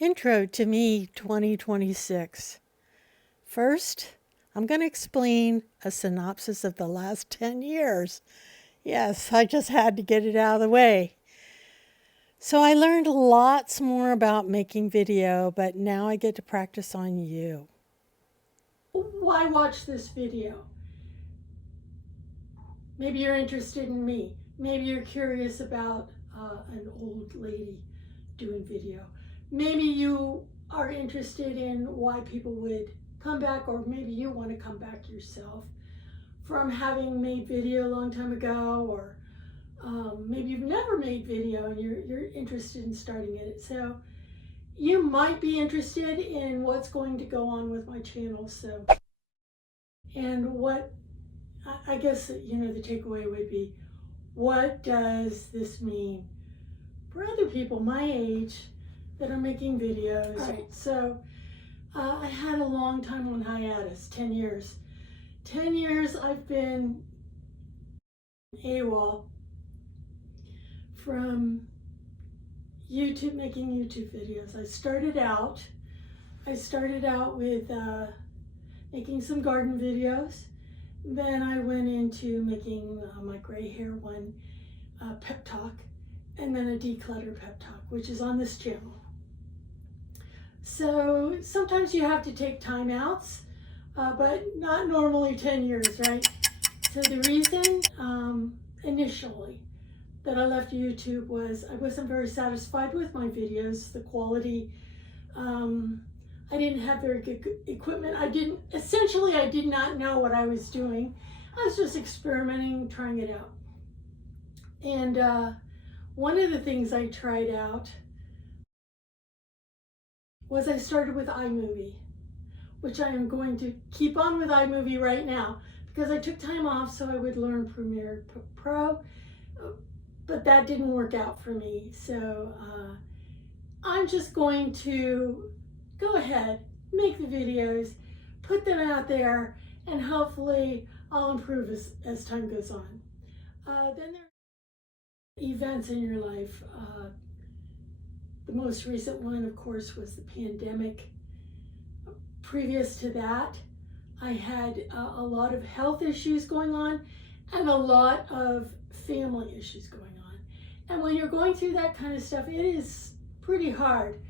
Intro to me 2026. First, I'm going to explain a synopsis of the last 10 years. Yes, I just had to get it out of the way. So I learned lots more about making video, but now I get to practice on you. Why watch this video? Maybe you're interested in me. Maybe you're curious about an old lady doing video. Maybe you are interested in why people would come back, or maybe you want to come back yourself from having made video a long time ago, or maybe you've never made video and you're interested in starting it. So you might be interested in what's going to go on with my channel. So, and what I guess, the takeaway would be, what does this mean for other people my age that are making videos? Right. So I had a long time on hiatus, 10 years. 10 years I've been AWOL from YouTube, making YouTube videos. I started out with making some garden videos. Then I went into making my gray hair one pep talk, and then a declutter pep talk, which is on this channel. So sometimes you have to take time outs, but not normally 10 years, right? So the reason initially that I left YouTube was I wasn't very satisfied with my videos, the quality. I didn't have very good equipment. I did not know what I was doing. I was just experimenting, trying it out. And one of the things I tried out was I started with iMovie, which I am going to keep on with iMovie right now because I took time off so I would learn Premiere Pro, but that didn't work out for me. So I'm just going to go ahead, make the videos, put them out there, and hopefully I'll improve as time goes on. Then there are events in your life. The most recent one, of course, was the pandemic. Previous to that, I had a lot of health issues going on and a lot of family issues going on. And when you're going through that kind of stuff, it is pretty hard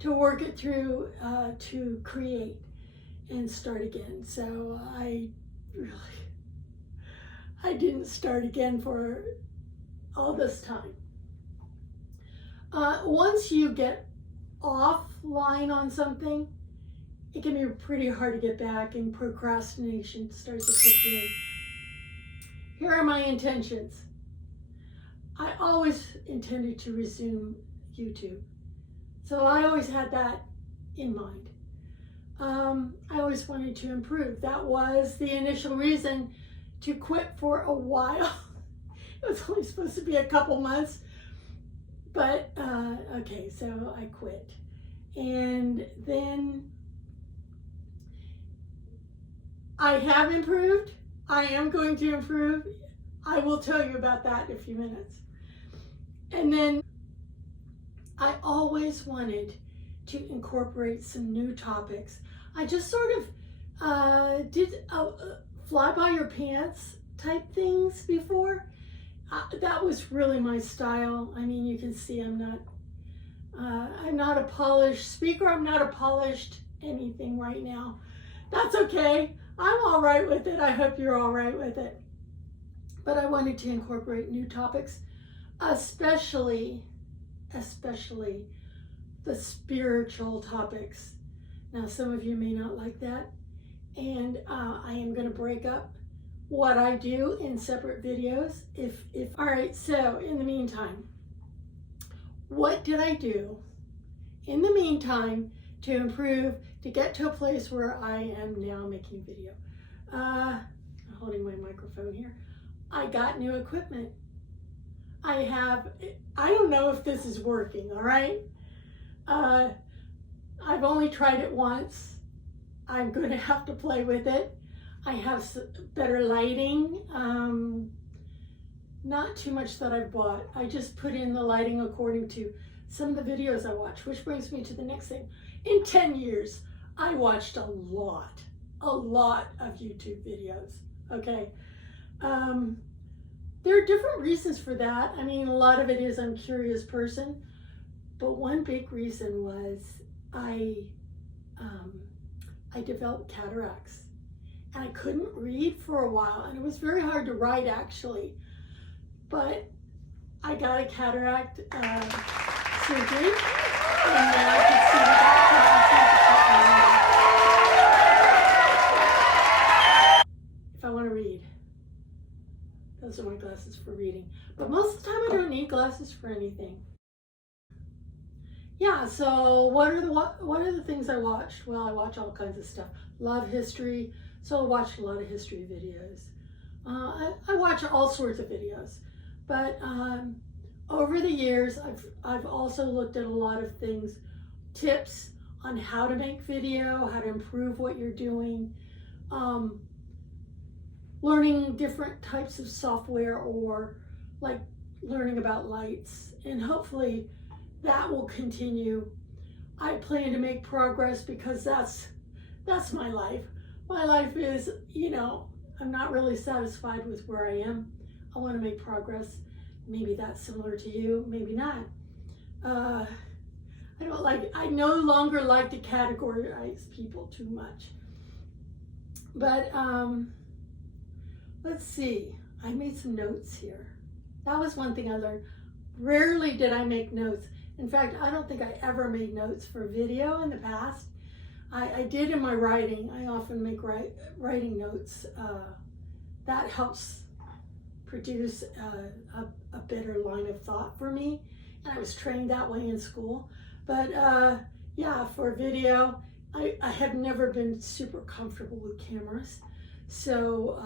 to work it through, to create and start again. So I didn't start again for all this time. Once you get offline on something, it can be pretty hard to get back, and procrastination starts to kick in. Here are my intentions. I always intended to resume YouTube. So I always had that in mind. I always wanted to improve. That was the initial reason to quit for a while. It was only supposed to be a couple months, but okay, so I quit. And then I have improved. I am going to improve. I will tell you about that in a few minutes. And then I always wanted to incorporate some new topics. I just sort of did fly by your pants type things before. That was really my style. I mean, you can see I'm not a polished speaker. I'm not a polished anything right now. That's okay. I'm all right with it. I hope you're all right with it. But I wanted to incorporate new topics, especially the spiritual topics. Now, some of you may not like that, and I am going to break up what I do in separate videos. All right, so in the meantime, what did I do in the meantime to improve, to get to a place where I am now making video? I'm holding my microphone here. I got new equipment. I don't know if this is working, all right? I've only tried it once. I'm going to have to play with it. I have better lighting. Not too much that I've bought. I just put in the lighting according to some of the videos I watch, which brings me to the next thing. In 10 years, I watched a lot of YouTube videos, okay? There are different reasons for that. I mean, a lot of it is I'm a curious person, but one big reason was I developed cataracts, and I couldn't read for a while, and it was very hard to write actually, but I got a cataract surgery, and now I can see if I want to read. Those are my glasses for reading. But most of the time I don't need glasses for anything. Yeah, so what are the things I watched? Well, I watch all kinds of stuff. Love history, so I watch a lot of history videos. I watch all sorts of videos. But over the years, I've also looked at a lot of things, tips on how to make video, how to improve what you're doing, learning different types of software, or like learning about lights, and hopefully that will continue. I plan to make progress because that's my life. My life is, you know, I'm not really satisfied with where I am. I want to make progress. Maybe that's similar to you, maybe not. I no longer like to categorize people too much. But let's see, I made some notes here. That was one thing I learned. Rarely did I make notes. In fact, I don't think I ever made notes for video in the past. I did in my writing. I often make writing notes. That helps produce a better line of thought for me. And I was trained that way in school. But yeah, for video, I have never been super comfortable with cameras. So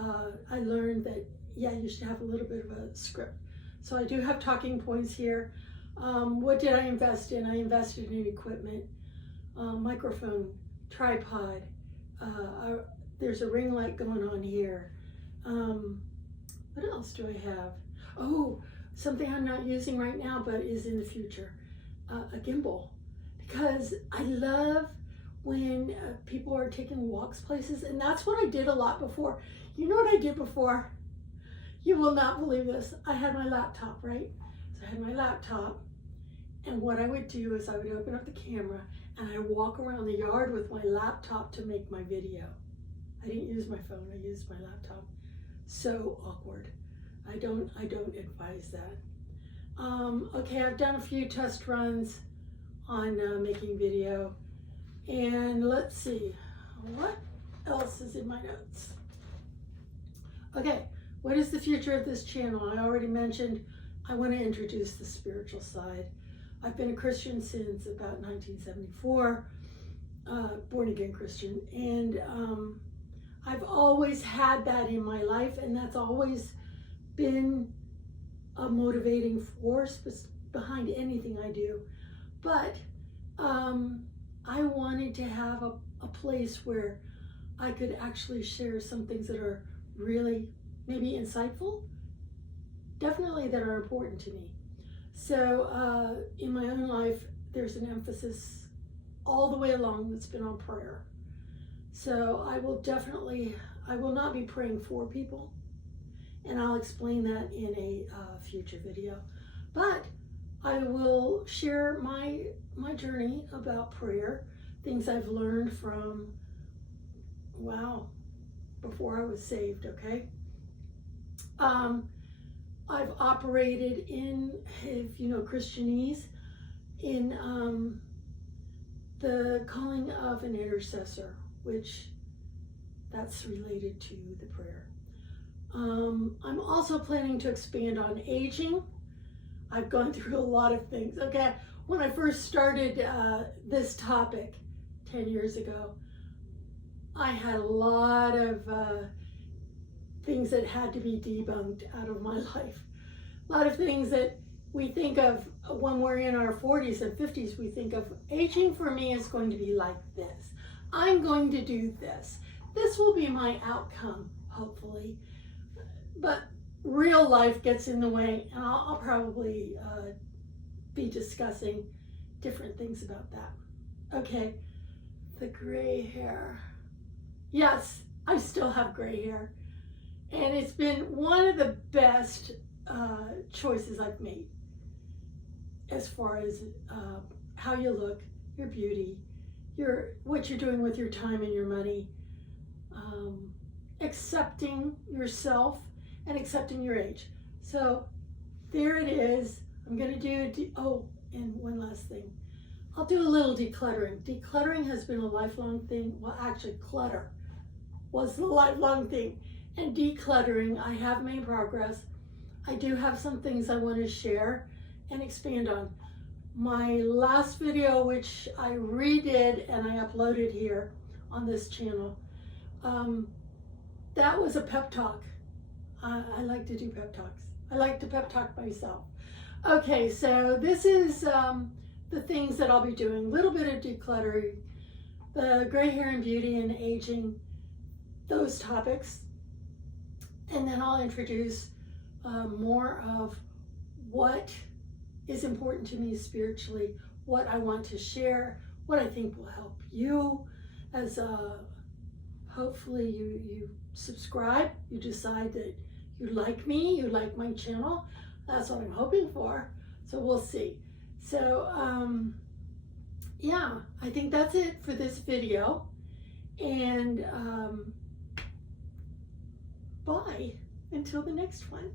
I learned that, yeah, you should have a little bit of a script. So I do have talking points here. What did I invest in? I invested in equipment, microphone, tripod. There's a ring light going on here. What else do I have? Oh, something I'm not using right now, but is in the future, a gimbal. Because I love when people are taking walks places, and that's what I did a lot before. You know what I did before? You will not believe this. I had my laptop, right? So I had my laptop, and what I would do is I would open up the camera and I'd walk around the yard with my laptop to make my video. I didn't use my phone, I used my laptop. So awkward. I don't advise that. Okay, I've done a few test runs on making video. And let's see, what else is in my notes? Okay, what is the future of this channel? I already mentioned I want to introduce the spiritual side. I've been a Christian since about 1974, born again Christian, and I've always had that in my life, and that's always been a motivating force behind anything I do. But I wanted to have a place where I could actually share some things that are really maybe insightful, definitely that are important to me. So in my own life, there's an emphasis all the way along that's been on prayer. So I will not be praying for people, and I'll explain that in a future video. But I will share my journey about prayer, things I've learned from, wow, before I was saved, okay? I've operated in, if you know Christianese, in the calling of an intercessor, which that's related to the prayer. I'm also planning to expand on aging. I've gone through a lot of things. Okay, when I first started this topic 10 years ago, I had a lot of things that had to be debunked out of my life. A lot of things that we think of when we're in our 40s and 50s, we think of aging for me is going to be like this. I'm going to do this. This will be my outcome, hopefully. But real life gets in the way, and I'll probably be discussing different things about that. Okay, the gray hair. Yes, I still have gray hair. And it's been one of the best choices I've made as far as how you look, your beauty, what you're doing with your time and your money, accepting yourself and accepting your age. So there it is. I'm going to do, and one last thing. I'll do a little decluttering. Decluttering has been a lifelong thing. Well, actually, clutter was the lifelong thing. And decluttering, I have made progress. I do have some things I want to share and expand on. My last video, which I redid and I uploaded here on this channel, that was a pep talk. I like to do pep talks. I like to pep talk myself. Okay, so this is the things that I'll be doing. A little bit of decluttering, the gray hair and beauty and aging, those topics. And then I'll introduce more of what is important to me spiritually, what I want to share, what I think will help you as hopefully you subscribe, you decide that you like me, you like my channel. That's what I'm hoping for. So we'll see. So yeah, I think that's it for this video. And bye until the next one.